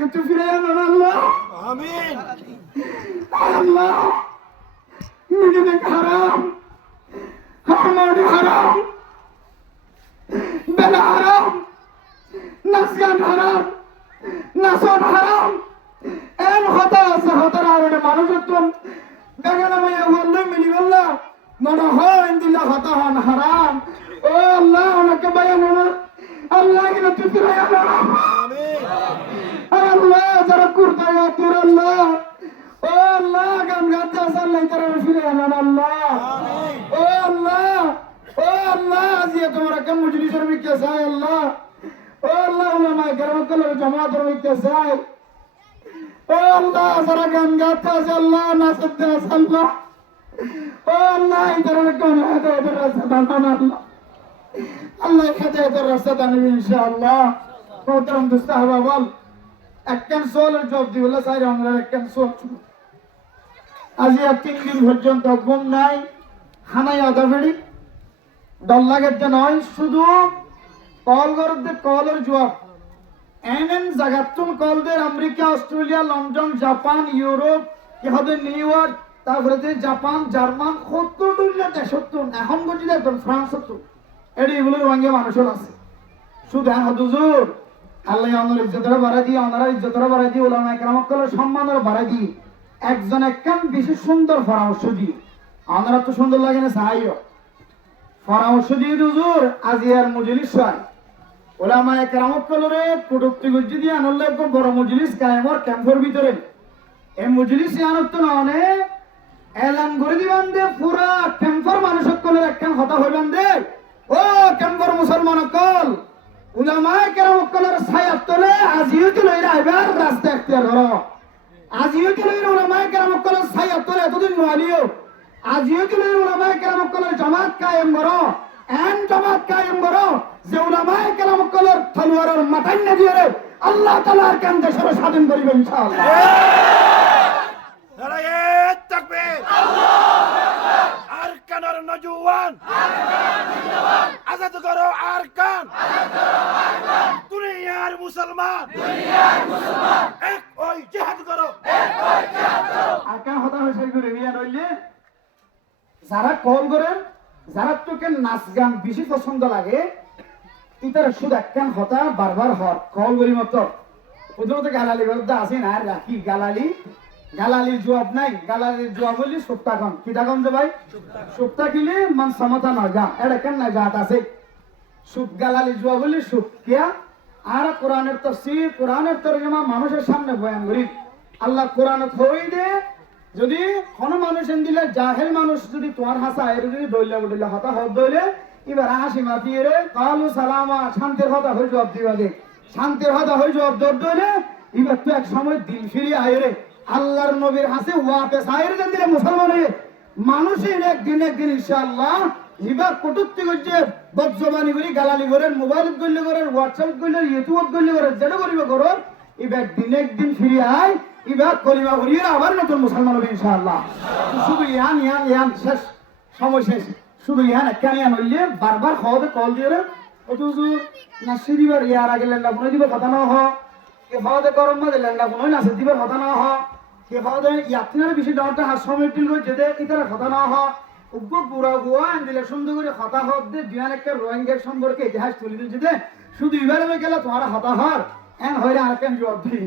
কিন্তু ফিরে আনো আল্লাহ। আমিন। আল্লাহ মিডিনে হারাম, হামারি হারাম, বেলা হারাম, নাচগান হারাম, নাচন হারাম। এন হতা আছে হতার আর মানুষত্ব বেগানা মাইয়া বললে মিলি বললা মনে হয় দিল্লা হতা হন হারাম। ও আল্লাহ ওনাকে বায়ানো না আল্লাহ কিনা তুই ফিরে আনো। আমিন। আল্লাহ যারা কুরতায়া তোর আল্লাহ, ও আল্লাহ গান গাতে আসার নাই তারা ফিরে আনান আল্লাহ। আমিন। ও আল্লাহ, ও আল্লাহ আজিয়া তোমার একটা মজলিসের ভিতরে চাই আল্লাহ। ও আল্লাহ উলামায়ে কেরাম কলের জামাতের ভিতরে চাই। ও আল্লাহ যারা গান গাতে আছে আল্লাহ নাচতে আছে আল্লাহ। ও আল্লাহ এই ধরনের কোন হেদায়েতের রাস্তা দান আল্লাহ। আল্লাহ হেদায়েতের রাস্তা দান ইনশাআল্লাহ। মোহতারাম দোস্ত আহবাব একখান সোলের জব দিবলা চাই আমরা একখান সোল আজি আর 3 দিন পর্যন্ত ঘুম নাই, খানাই আদা ফেরি ডল লাগে নয়, শুধু কল করতে কলের জবাব এন জায়গাতুন কলদের America, Australia, London, Japan, Europe, ইহাদের নিউ ইয়র্ক, তারপরে যে জাপান, জার্মান 70 দেশত্তর এখন গতি দেখবেন ফ্রান্স এটি এগুলোর রঙে মানুষের আছে। শুধু হ্যাঁ হুজুর আল্লাহ আমার ইজ্জতরা বাড়াই দিয়ে, ওনারা ইজ্জতরা বাড়াই দিয়ে, ওলামা কেরামত সম্মানের বাড়াই দিয়ে একজন একখান বেশি সুন্দর পরামর্শ দিয়ে ওনারা তো সুন্দর লাগে না সাহায্য পরামর্শ দিয়ে হুজুর আজি আর মজলিস হয় ওলামা কেরামত কলরে কটুক্তি গজ্জি দিয়ে আনলে একদম বড় মজলিস কায়েমর ক্যাম্পের ভিতরে এই মজলিস আনত না অনেক এলান করে দিবেন দে পুরা ক্যাম্পের মানুষ কলের একখান হতা হইবেন দে। ও ক্যাম্পের মুসলমান কল উলামায়ে কেরাম কলের ছায়াত তলে আজিও কি লইরা আইবার রাস্তা এখতিয়ার করো। আজিও কি লইরা উলামায়ে কেরাম কলের ছায়াত তলে এতদিন নয়ালিও আজিও কি লইরা উলামায়ে কেরাম কলের জামাত কায়েম করো। এন জামাত কায়েম করো যে উলামায়ে কেরাম কলের তলোয়ারের মাথায় না দিয়ে আল্লাহ তাআলার কান দেশের স্বাধীন করিবে ইনশাআল্লাহ। নারায়ে তাকবীর। আল্লাহু আকবার। আরকানের নওজওয়ান আজাদ করো আরকান। দুনিয়ার মুসলমান এক ওই জিহাদ করো। আরকান হতা হইছে করে বিয়া নইলে যারা কল করেন, যারা তোকে নাচ গান বেশি পছন্দ লাগে ইতার শুধু একখান হতা বারবার হর কল করি মতো প্রথমত গালালি করতে আসি না রাখি গালালি গালালির জবাব নাই। গালালির জবাব বললি সপ্তাহখন কি থাকুন যে ভাই সপ্তাহ কিলে মান সমতা না যা এটা কেন না জাত আছে সুখ গালালির জবাব বললি সুখ কিয়া আর কোরআনের তাফসীর কোরআনের তরজমা মানুষের সামনে বয়ান করি। আল্লাহ কোরআন কই দে যদি কোন মানুষ দিলে জাহেল মানুষ যদি তোমার হাসা এর যদি দইলা বলিলা হতা হদ দইলে এবার হাসি মাতিয়ে রে কালু সালামা শান্তির হতা হই জবাব দিবা দে শান্তির হতা হই জবাব দইলে এবার তো এক সময় দিন ফিরে আয় রে আল্লাহর নবীর হাসে ওয়াতে সাইরে দেন দিলে মুসলমানের মানুষের একদিন ইনশাআল্লাহ এবার কটুক্তি করছে বজ্জবানি করি গালালি করেন মোবাইল গল্লি করেন হোয়াটসঅ্যাপ গল্লি ইউটিউব গল্লি করেন যেটা করিবে করো এবার দিন একদিন ফিরে আয় এবার কলিমা করিয়ে আবার নতুন মুসলমান হবে ইনশাআল্লাহ। শুধু ইয়ান ইয়ান ইয়ান শেষ সময় শেষ শুধু ইয়ান একখান ইয়ান হইলে বারবার খাওয়াতে কল দিয়ে হুজুর না সিরিবার ইয়ার আগে লেন্ডা ফোনে দিব কথা না হ কে খাওয়াতে গরম মাঝে লেন্ডা ফোনে নাচে দিবার কথা না হ কে খাওয়াতে ইয়াত্তিনার বেশি ডাউনটা হাত সময় টিল করে যেতে ইতারা কথা না হ উগ্র বুড়া বুয়া দিলে সুন্দর করে হতা হব দে বিয়ান একটা রোহিঙ্গার সম্পর্কে ইতিহাস তুলে দিল যেতে শুধু এবারে হয়ে গেল তোমার হতা হর এন হইলে আর কেন জবাব দি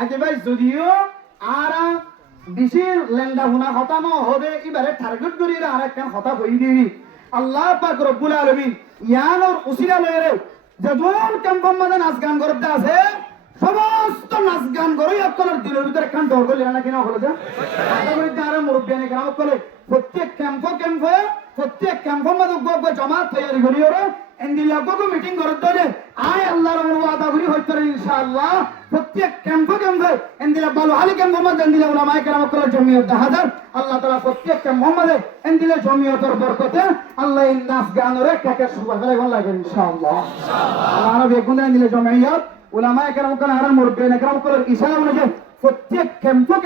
আগে ভাই যদিও আর বেশি লেন্ডা হুনা হতা ন হবে এবারে টার্গেট করি আর একটা হতা হই দিবি আল্লাহ পাক রব্বুল আলামিন ইয়ানোর উসিলা লয়ে যদুন ক্যাম্পম মানে নাচ গান করতে আছে সমস্ত নাচ গান করে আপনার দিনের ভিতরে একখান ডর করলে না কিনা হলো যা আর মুরব্বিয়ানে কেন করে প্রত্যেক ক্যাম্পের মধ্যে জমাত তৈরি করি ওরে এন্দিলাগো মিটিং করতে দে আয় আল্লাহর ওয়াদা করি হইতে ইনশাআল্লাহ প্রত্যেক ক্যাম্পে এন্দিলা ভালো আলী ক্যাম্প মধ্যে এন্দিলা উলামায়ে কেরাম করার জমিয়ত হাজার আল্লাহ তাআলা প্রত্যেক মোহাম্মদে এন্দিলা জমিয়তের বরকতে আল্লাহ এই নাচ গানের একাকে সুবাহ লাগে ইনশাআল্লাহ আল্লাহ বেগুন এন্দিলা জমিয়ত উলামায়ে কেরাম করার আর মুরব্বিয়ানে কেরাম করার ইশারা অনুযায়ী প্রত্যেক ক্যাম্পে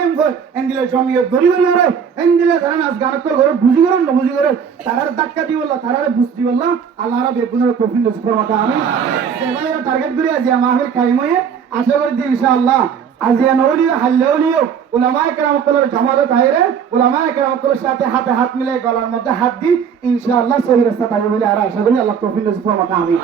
এন্দিলা জমিয়ত গরি গরি করে এন্দিলা যারা নাচ গান করে বুঝি করেন না বুঝি করে তারার ধাক্কা দি বললা তারারে বুঝতি বললা আল্লাহর বেগুনের তৌফিক নসিব ফরমাতা আমিন সেভাবে টার্গেট করে আজ মাহফিল কায়েম হয়ে আশা করি ইনশাআল্লাহ আজিয়ান ওলিও হাল্লে ওলিও উলামায়ে কেরাম কলের জামাতে তাইরে উলামায়ে কেরাম কলের সাথে হাতে হাত মিলে গলার মধ্যে হাত দি ইনশাআল্লাহ সহি রাস্তা পাবে বলে আর আশা করি আল্লাহ তৌফিক নসিব ফরমাক আমিন।